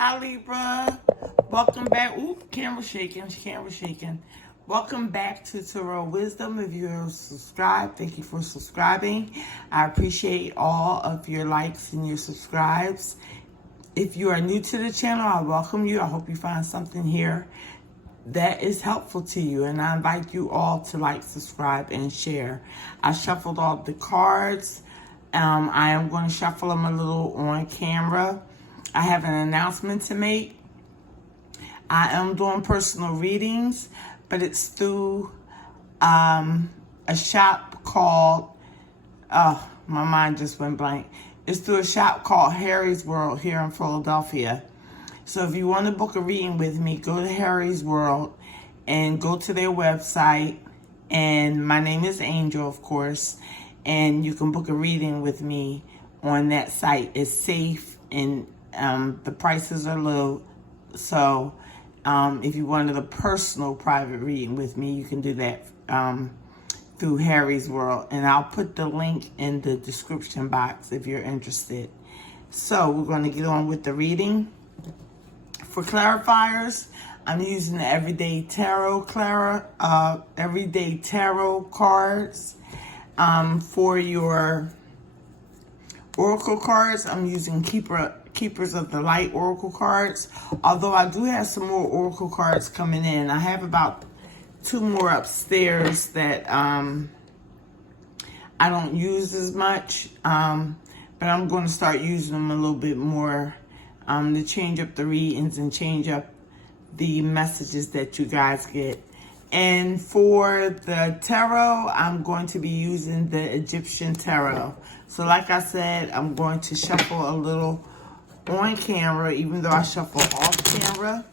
Hi Libra, welcome back. Ooh, camera shaking. Welcome back to Tarot Wisdom. If you're subscribed, thank you for subscribing. I appreciate all of your likes and your subscribes. If you are new to the channel, I welcome you. I hope you find something here that is helpful to you, and I invite you all to like, subscribe, and share. I shuffled all the cards. I am going to shuffle them a little on camera. I have an announcement to make. I am doing personal readings, but it's through a shop called, oh, my mind just went blank. It's through a shop called Harry's World here in Philadelphia. So if you want to book a reading with me, go to Harry's World and go to their website. And my name is Angel, of course. And you can book a reading with me on that site. It's safe and the prices are low. So if you wanted a personal private reading with me, you can do that through Harry's World. And I'll put the link in the description box if you're interested. So we're going to get on with the reading. For clarifiers, I'm using the Everyday Tarot cards. For your Oracle cards, I'm using Keepers of the Light Oracle cards. Although I do have some more Oracle cards coming in. I have about 2 more upstairs that I don't use as much. But I'm going to start using them a little bit more to change up the readings and change up the messages that you guys get. And for the tarot, I'm going to be using the Egyptian tarot. So like I said, I'm going to shuffle a little on camera, even though I shuffle off camera.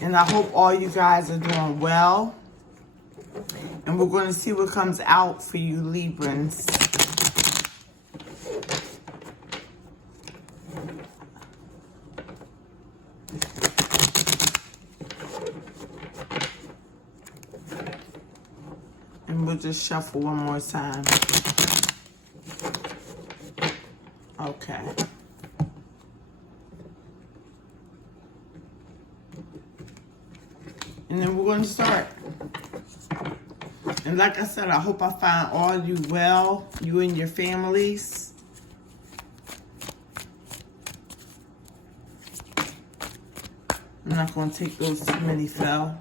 And I hope all you guys are doing well. And we're going to see what comes out for you Librans. And we'll just shuffle one more time. Okay. And then we're going to start. And like I said, I hope I find all you well, you and your families. I'm not going to take those too many fell.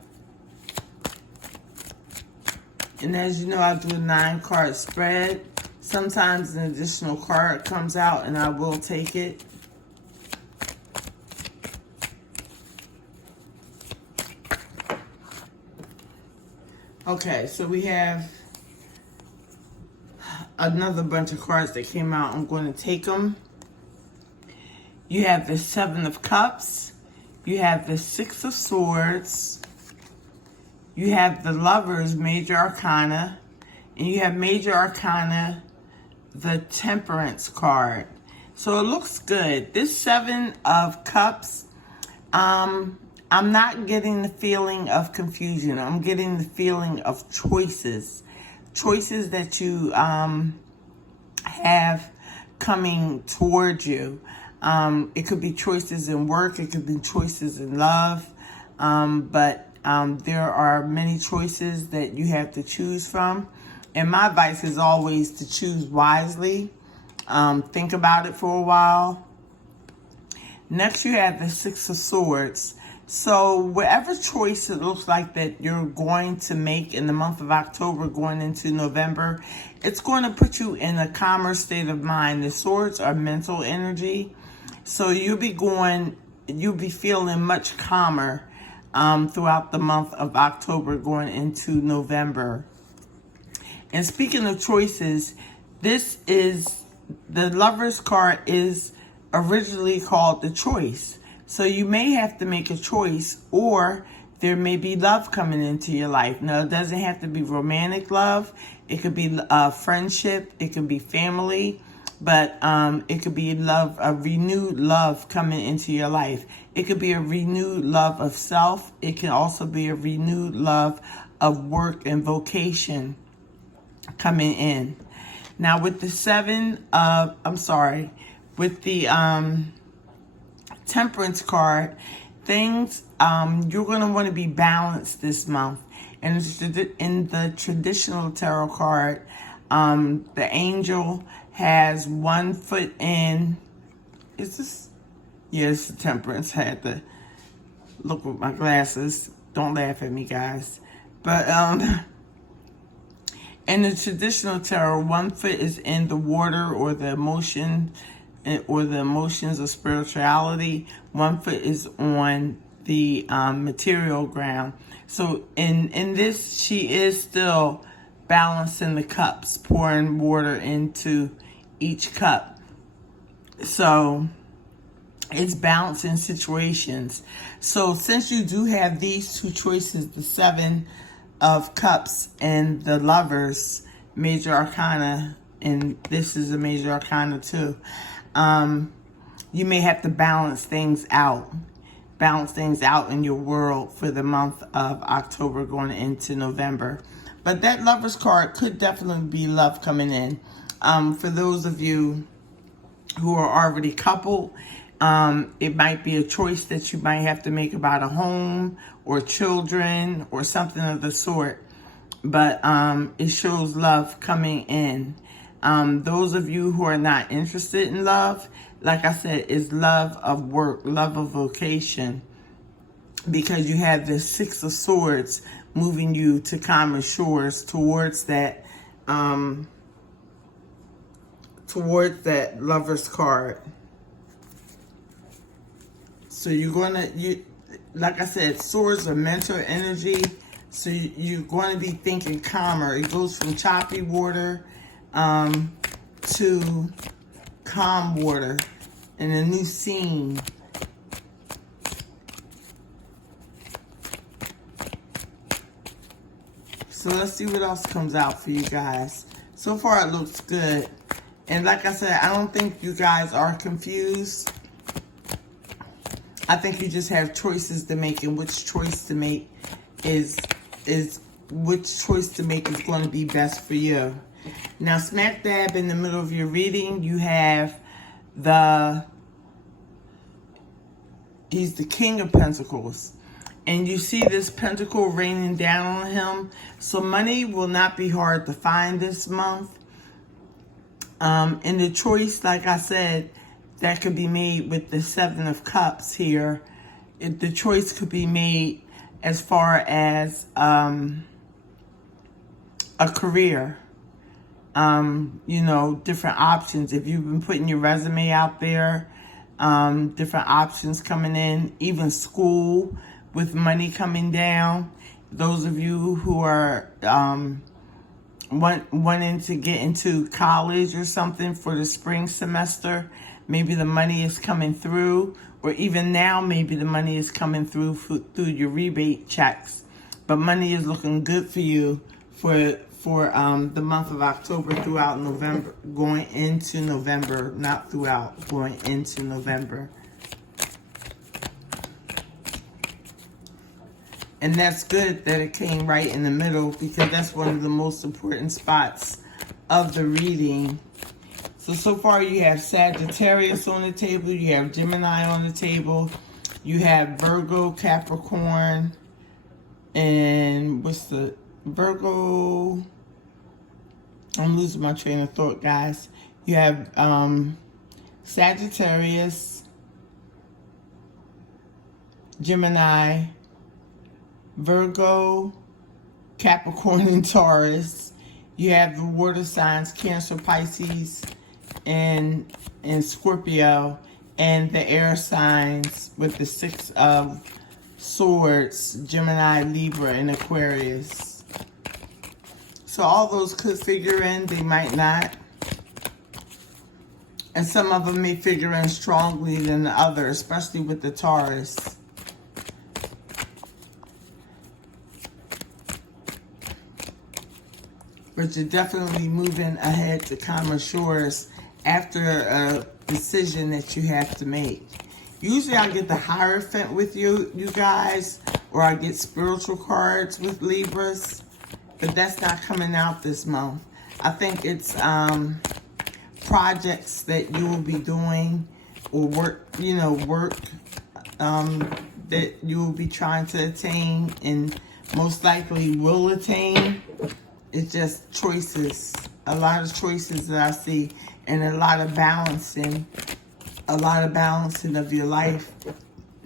And as you know, I do a 9-card spread. Sometimes an additional card comes out and I will take it. Okay, so we have another bunch of cards that came out. I'm going to take them. You have the 7 of Cups. You have the 6 of Swords. You have the Lovers, Major Arcana. And you have Major Arcana, the Temperance card. So it looks good. This 7 of Cups, I'm not getting the feeling of confusion. I'm getting the feeling of choices. Choices that you have coming towards you. It could be choices in work. It could be choices in love. But there are many choices that you have to choose from. And my advice is always to choose wisely. Think about it for a while. Next, you have the 6 of Swords. So whatever choice it looks like that you're going to make in the month of October going into November, it's going to put you in a calmer state of mind. The swords are mental energy. So you'll be feeling much calmer throughout the month of October going into November. And speaking of choices, this is the Lover's card is originally called the Choice. So you may have to make a choice, or there may be love coming into your life. Now, it doesn't have to be romantic love. It could be friendship. It could be family. But it could be love, a renewed love coming into your life. It could be a renewed love of self. It can also be a renewed love of work and vocation coming in. Now with the with the Temperance card. Things, you're going to want to be balanced this month. And in the traditional tarot card, the angel has one foot in, is this? Yes, the temperance. Had to look with my glasses. Don't laugh at me, guys. But in the traditional tarot, one foot is in the water or the emotion or the emotions of spirituality. One foot is on the material ground. So in this, she is still balancing the cups, pouring water into each cup. So it's balancing situations. So since you do have these two choices, the Seven of Cups and the Lovers, major arcana, and this is a major arcana too, you may have to balance things out in your world for the month of October going into November. But that Lovers card could definitely be love coming in. For those of you who are already coupled, it might be a choice that you might have to make about a home or children or something of the sort. But it shows love coming in. Those of you who are not interested in love, like I said, is love of work, love of vocation. Because you have the Six of Swords moving you to common shores towards that Lover's card. So like I said, swords are mental energy. So you're going to be thinking calmer. It goes from choppy water to calm water in a new scene. So let's see what else comes out for you guys. So far it looks good. And like I said, I don't think you guys are confused. I think you just have choices to make, and which choice to make is going to be best for you. Now, smack dab in the middle of your reading, you have he's the King of Pentacles. And you see this pentacle raining down on him. So money will not be hard to find this month. And the choice, like I said, that could be made with the Seven of Cups here. The choice could be made as far as a career. Different options. If you've been putting your resume out there, different options coming in, even school with money coming down. Those of you who are wanting to get into college or something for the spring semester, maybe the money is coming through, or even now maybe the money is coming through your rebate checks. But money is looking good for you for the month of October throughout November, going into November, not throughout, going into November. And that's good that it came right in the middle, because that's one of the most important spots of the reading. So far you have Sagittarius on the table, you have Gemini on the table, you have Virgo, Capricorn, and what's the Virgo? I'm losing my train of thought, guys. You have Sagittarius, Gemini, Virgo, Capricorn, and Taurus. You have the water signs, Cancer, Pisces, and Scorpio, and the air signs with the Six of Swords, Gemini, Libra, and Aquarius. So all those could figure in, they might not. And some of them may figure in strongly than the other, especially with the Taurus. But you're definitely moving ahead to calmer shores after a decision that you have to make. Usually I get the Hierophant with you guys, or I get spiritual cards with Libras, but that's not coming out this month. I think it's projects that you will be doing or work, work that you will be trying to attain and most likely will attain. It's just choices, a lot of choices that I see, and a lot of balancing of your life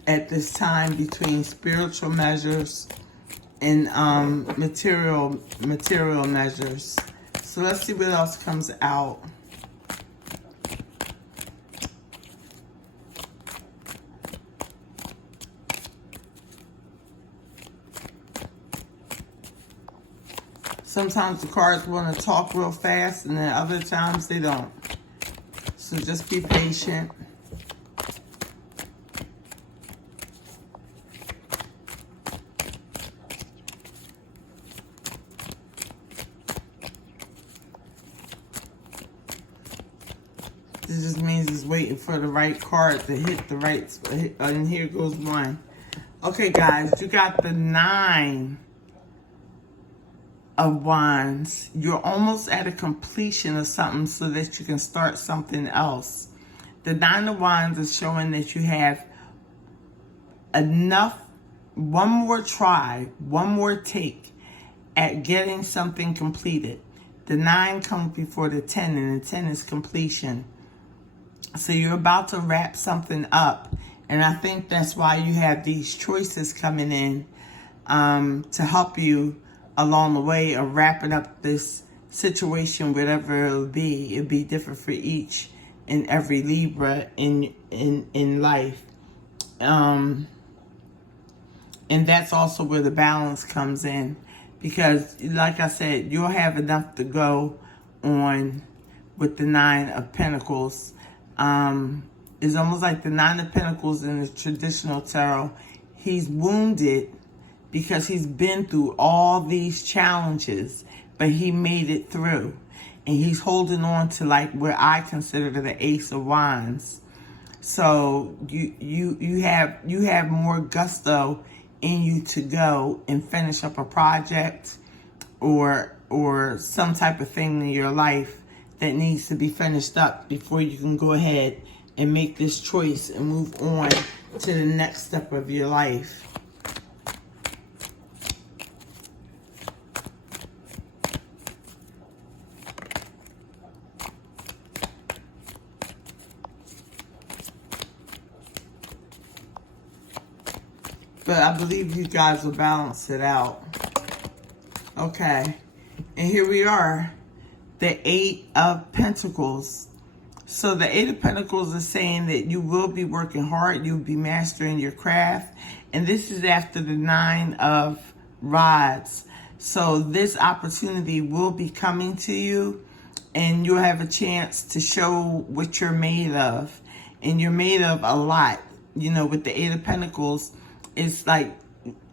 at this time between spiritual measures and material measures. So let's see what else comes out. Sometimes the cards want to talk real fast, and then other times they don't. So just be patient. This just means it's waiting for the right card to hit the right, and here goes one. Okay, guys, you got the 9 of Wands. You're almost at a completion of something so that you can start something else. The 9 of Wands is showing that you have enough, one more try, one more take at getting something completed. The 9 comes before the 10, and the 10 is completion. So you're about to wrap something up, and I think that's why you have these choices coming in to help you along the way of wrapping up this situation, whatever it'll be. It'll be different for each and every Libra in life. And that's also where the balance comes in, because like I said, you'll have enough to go on with the 9 of Pentacles. It's almost like the 9 of Pentacles in the traditional tarot. He's wounded because he's been through all these challenges, but he made it through. And he's holding on to like what I consider the Ace of Wands. So you have more gusto in you to go and finish up a project or some type of thing in your life that needs to be finished up before you can go ahead and make this choice and move on to the next step of your life. But I believe you guys will balance it out. Okay. And here we are. The 8 of Pentacles. So the 8 of Pentacles is saying that you will be working hard. You'll be mastering your craft. And this is after the 9 of Rods. So this opportunity will be coming to you. And you'll have a chance to show what you're made of. And you're made of a lot. You know, with the 8 of Pentacles, it's like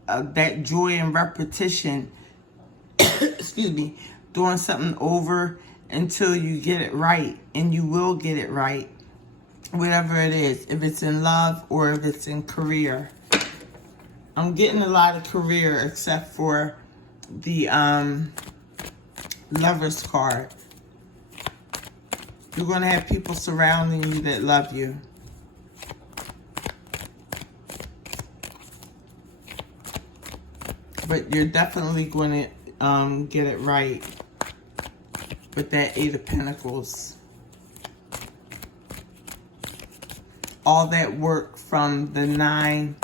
that joy and repetition. Excuse me. Doing something over until you get it right, and you will get it right, whatever it is, if it's in love or if it's in career. I'm getting a lot of career except for the Lover's card. You're going to have people surrounding you that love you. But you're definitely going to get it right with that 8 of Pentacles. All that work from the 9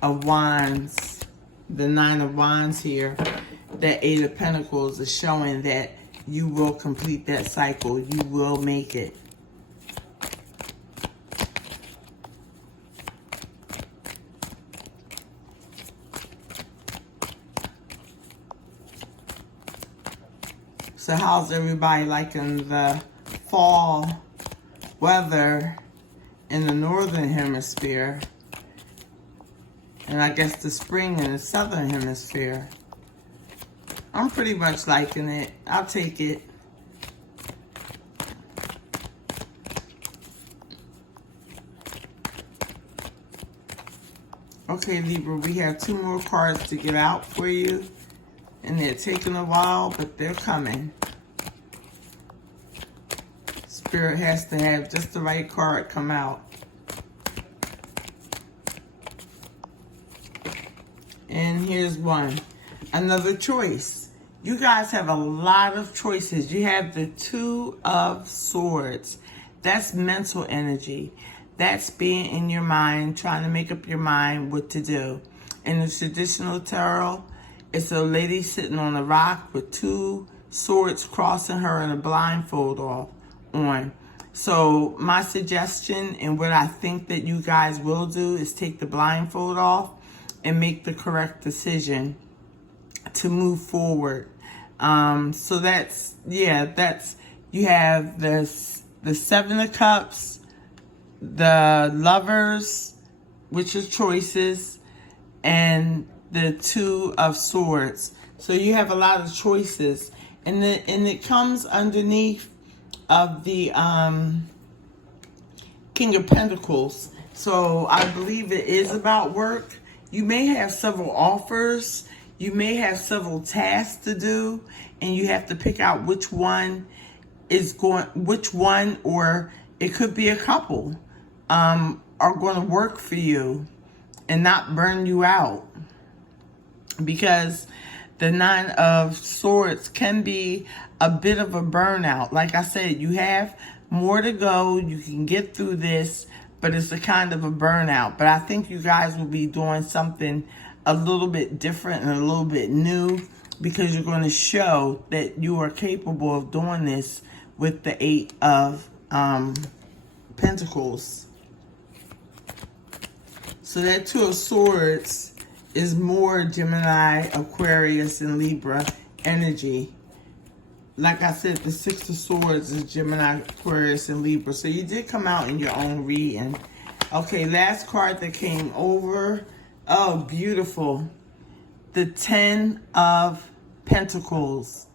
of Wands, the 9 of Wands here, that 8 of Pentacles is showing that you will complete that cycle. You will make it. So how's everybody liking the fall weather in the northern hemisphere? And I guess the spring in the southern hemisphere. I'm pretty much liking it. I'll take it. Okay, Libra, we have 2 more cards to get out for you. And they're taking a while, but they're coming. Spirit has to have just the right card come out. And here's one. Another choice. You guys have a lot of choices. You have the Two of Swords. That's mental energy. That's being in your mind, trying to make up your mind what to do. In the traditional tarot, it's a lady sitting on a rock with two swords crossing her and a blindfold on. So my suggestion and what I think that you guys will do is take the blindfold off and make the correct decision to move forward. So that's, you have the Seven of Cups, the Lovers, which is choices, and the Two of Swords. So you have a lot of choices, and it comes underneath of the King of Pentacles. So I believe it is about work. You may have several offers. You may have several tasks to do, and you have to pick out which one, or it could be a couple, are going to work for you and not burn you out. Because the Nine of Swords can be a bit of a burnout. Like I said, you have more to go. You can get through this, but it's a kind of a burnout. But I think you guys will be doing something a little bit different and a little bit new, because you're going to show that you are capable of doing this with the Eight of Pentacles. So that Two of Swords is more Gemini, Aquarius, and Libra energy. Like I said, the Six of Swords is Gemini, Aquarius, and Libra. So you did come out in your own reading. Okay, last card that came over. Oh, beautiful. The Ten of Pentacles.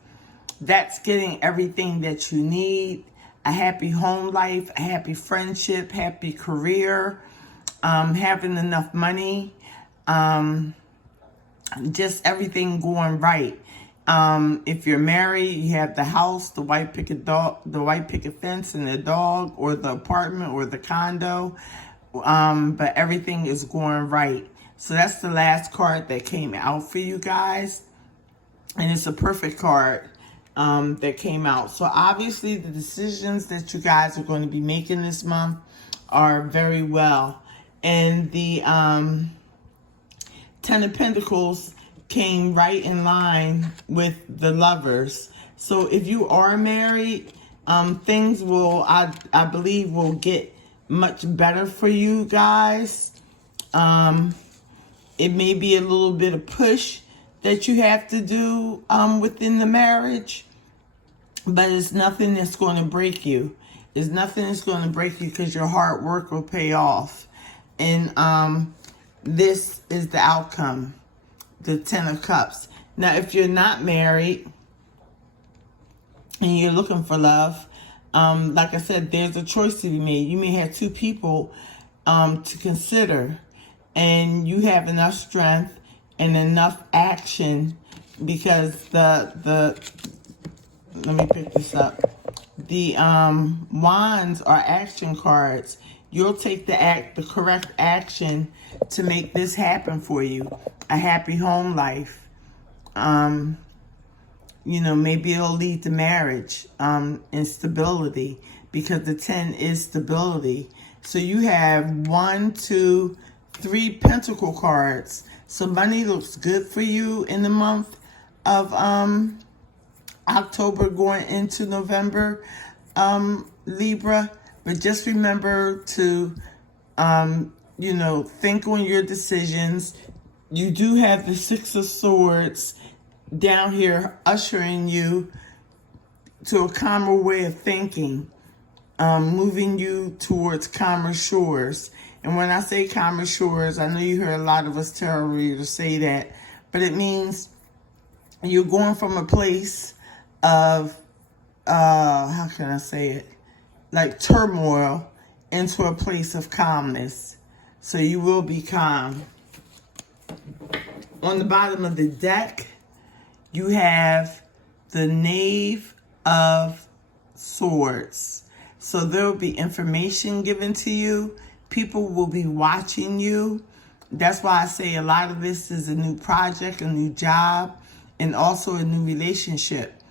That's getting everything that you need. A happy home life, a happy friendship, happy career, having enough money, just everything going right. If you're married, you have the house, the white picket fence, and the dog, or the apartment, or the condo. But everything is going right. So that's the last card that came out for you guys. And it's a perfect card that came out. So obviously the decisions that you guys are going to be making this month are very well. And the Ten of Pentacles came right in line with the Lovers. So if you are married, things will, I believe, will get much better for you guys. It may be a little bit of push that you have to do within the marriage, but it's nothing that's going to break you. It's nothing that's going to break you, because your hard work will pay off. And this is the outcome, the Ten of Cups. Now, if you're not married and you're looking for love, like I said, there's a choice to be made. You may have two people to consider, and you have enough strength and enough action, because let me pick this up. The wands are action cards. You'll take the correct action to make this happen for you. A happy home life. Maybe it'll lead to marriage and stability, because the 10 is stability. So you have 1, 2, 3 pentacle cards. So money looks good for you in the month of October going into November, Libra. But just remember to, think on your decisions. You do have the Six of Swords down here ushering you to a calmer way of thinking, moving you towards calmer shores. And when I say calmer shores, I know you hear a lot of us tarot readers say that, but it means you're going from a place of, how can I say it? Like turmoil into a place of calmness. So you will be calm. On the bottom of the deck, you have the Knave of Swords. So there will be information given to you. People will be watching you. That's why I say a lot of this is a new project, a new job, and also a new relationship.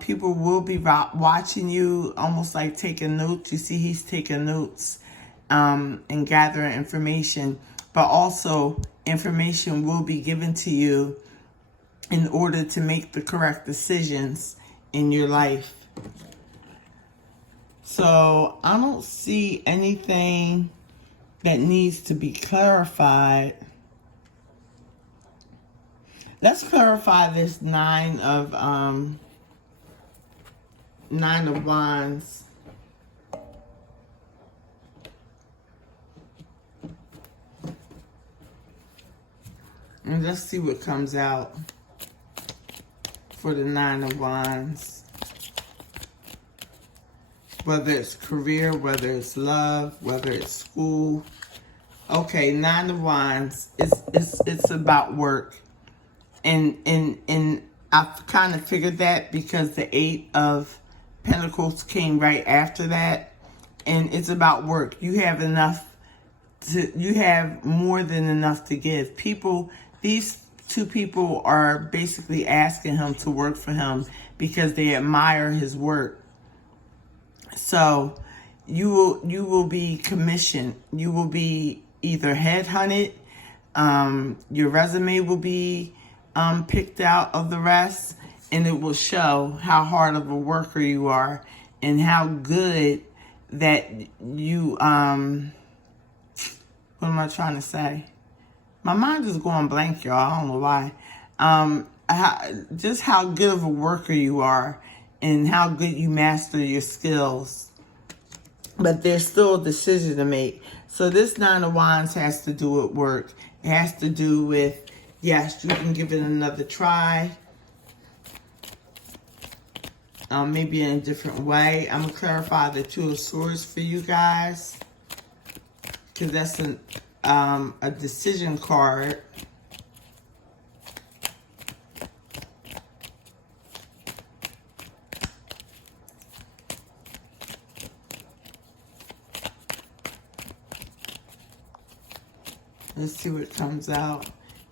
People will be watching you, almost like taking notes. You see he's taking notes and gathering information, but also information will be given to you in order to make the correct decisions in your life. So I don't see anything that needs to be clarified. Let's clarify this Nine of Wands. And let's see what comes out for the Nine of Wands. Whether it's career, whether it's love, whether it's school. Okay, Nine of Wands. It's about work. And I've kind of figured that because the Eight of Pentacles came right after that. And it's about work. You have more than enough to give. These two people are basically asking him to work for him because they admire his work. So you will be commissioned. You will be either headhunted. Your resume will be picked out of the rest, and it will show how hard of a worker you are and how good that you, what am I trying to say? My mind is going blank, y'all. I don't know why. Just how good of a worker you are and how good you master your skills. But there's still a decision to make. So this Nine of Wands has to do with work. It has to do with, yes, you can give it another try. Maybe in a different way. I'm going to clarify the Two of Swords for you guys, because that's a decision card. Let's see what comes out.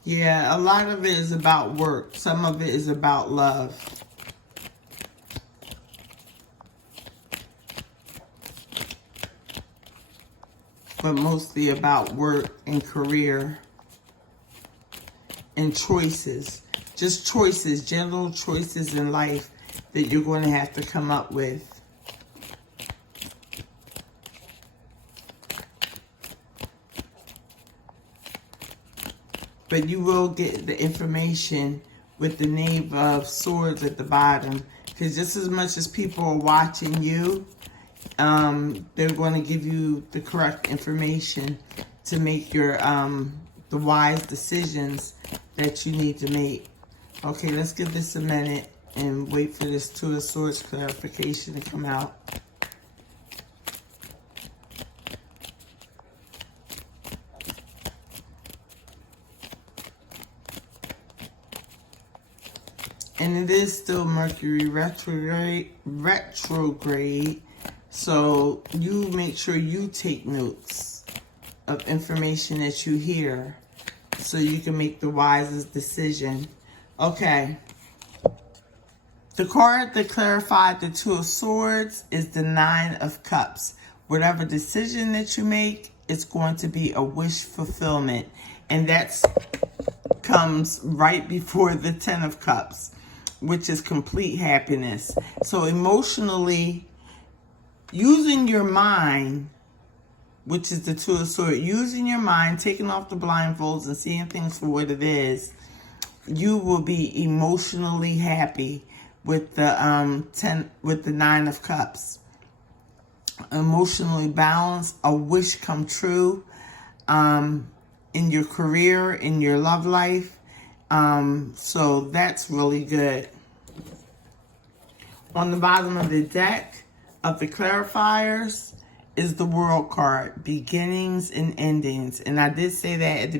Yeah, a lot of it is about work. Some of it is about love. But mostly about work and career and choices. Just choices, general choices in life that you're going to have to come up with. But you will get the information with the Knave of Swords at the bottom. Because just as much as people are watching you, they're going to give you the correct information to make your the wise decisions that you need to make. Okay, let's give this a minute and wait for this Two of Swords clarification to come out. And it is still Mercury retrograde. So you make sure you take notes of information that you hear so you can make the wisest decision. Okay. The card that clarified the Two of Swords is the Nine of Cups. Whatever decision that you make, it's going to be a wish fulfillment. And that comes right before the Ten of Cups, which is complete happiness. So emotionally, using your mind, which is the Two of Swords, using your mind, taking off the blindfolds and seeing things for what it is, you will be emotionally happy with the Nine of Cups. Emotionally balanced, a wish come true in your career, in your love life. So that's really good. On the bottom of the deck of the clarifiers is the World card, beginnings and endings. And I did say that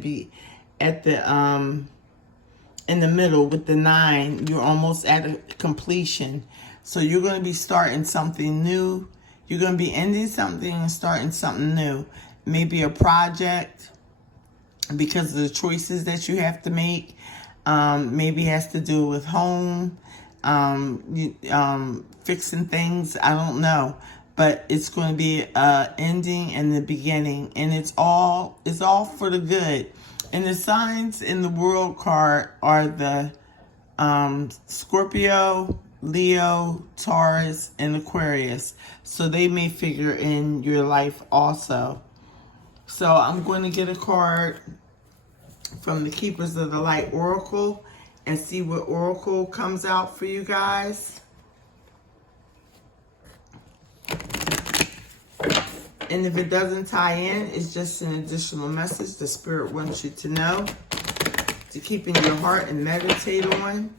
in the middle with the 9, you're almost at a completion. So you're going to be starting something new. You're going to be ending something and starting something new. Maybe a project. because of the choices that you have to make. Maybe it has to do with home, fixing things. I don't know, but it's going to be ending and the beginning, and it's all for the good. And the signs in the world card are the Scorpio, Leo, Taurus, and Aquarius. So they may figure in your life also. So I'm going to get a card from the Keepers of the Light Oracle and see what Oracle comes out for you guys. And if it doesn't tie in, it's just an additional message the Spirit wants you to know, to keep in your heart and meditate on.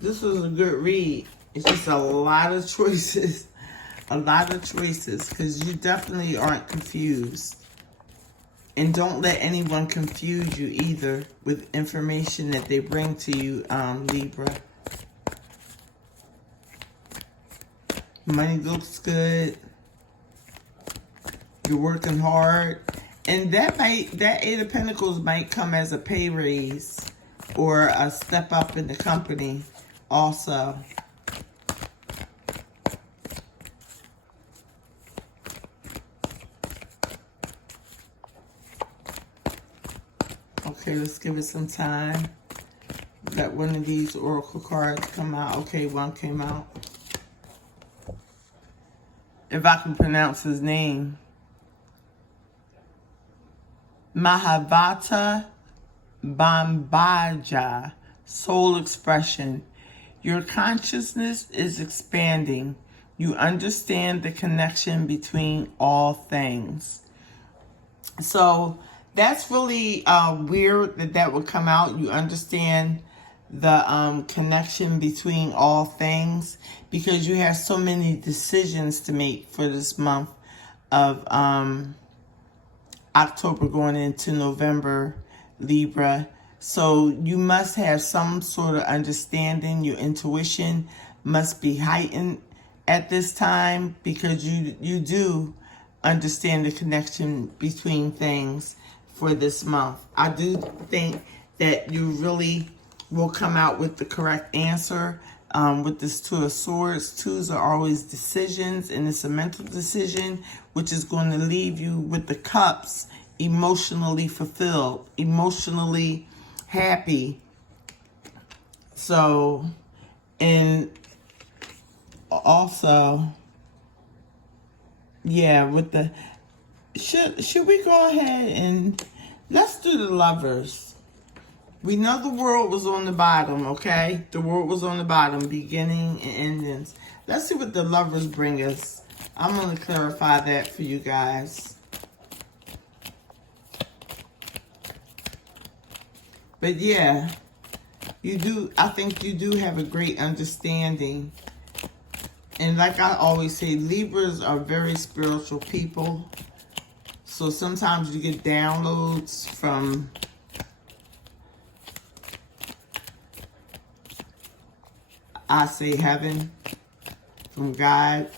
This was a good read. It's just a lot of choices. A lot of choices, because you definitely aren't confused. And don't let anyone confuse you either with information that they bring to you, Libra. Money looks good. You're working hard. And that Eight of Pentacles might come as a pay raise or a step up in the company also. Okay, let's give it some time. Let one of these oracle cards come out. Okay, one came out. If I can pronounce his name. Mahavata Bambaja, soul expression. Your consciousness is expanding. You understand the connection between all things. So that's really weird that would come out. You understand the connection between all things, because you have so many decisions to make for this month of October going into November, Libra. So you must have some sort of understanding. Your intuition must be heightened at this time, because you do understand the connection between things for this month. I do think that you really will come out with the correct answer with this Two of Swords. Twos are always decisions, and it's a mental decision, which is going to leave you with the Cups emotionally fulfilled, emotionally happy. So, and also, yeah, with the, should we go ahead and let's do the Lovers. We know the World was on the bottom, okay? The World was on the bottom, beginning and endings. Let's see what the Lovers bring us. I'm going to clarify that for you guys. But yeah, you do, I think you do have a great understanding. And like I always say, Libras are very spiritual people. So sometimes you get downloads from I say heaven, from God.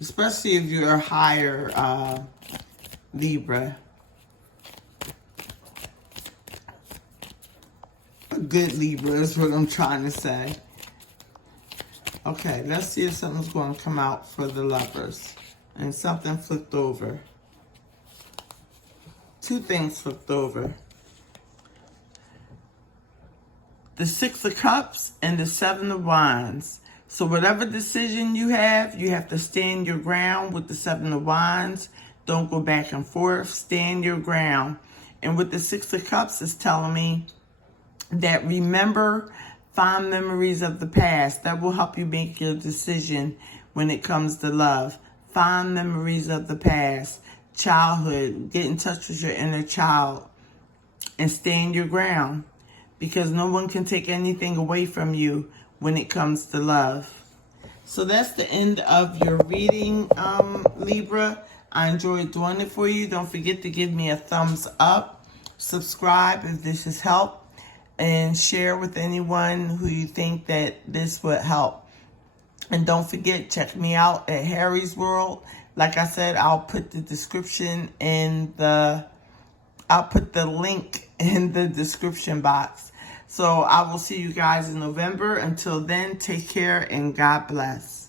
Especially if you're a higher Libra. A good Libra is what I'm trying to say. Okay, let's see if something's going to come out for the Lovers. And something flipped over. Two things flipped over. The Six of Cups and the Seven of Wands. So whatever decision you have to stand your ground with the Seven of Wands. Don't go back and forth. Stand your ground. And with the Six of Cups, it's telling me that remember fond memories of the past. That will help you make your decision when it comes to love. Fond memories of the past. Childhood. Get in touch with your inner child. And stand your ground. Because no one can take anything away from you when it comes to love. So that's the end of your reading, Libra. I enjoyed doing it for you. Don't forget to give me a thumbs up. Subscribe if this has helped. and share with anyone who you think that this would help. And don't forget, check me out at Harry's World. Like I said, I'll put the link in the description box. So I will see you guys in November. Until then, take care and God bless.